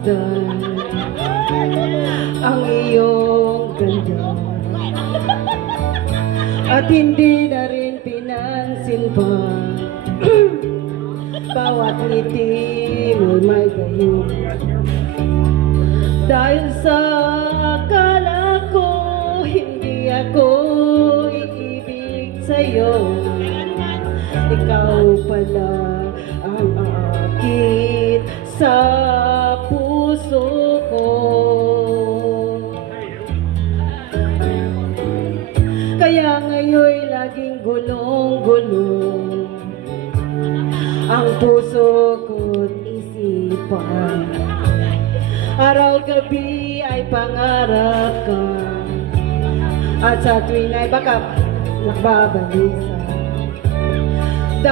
pagmasdan ang iyong ganda at hindi na rin pinansin pa bawat ngiti mo'y may gayon dahil sa akala ko hindi ako iibig sa'yo. Ikaw pala ang aakit sa puso ko. Kaya ngayon'y laging gulong-gulong ang puso ko't isipan. Araw-gabi ay pangarap ka at sa tuwing ay baka nakbabalik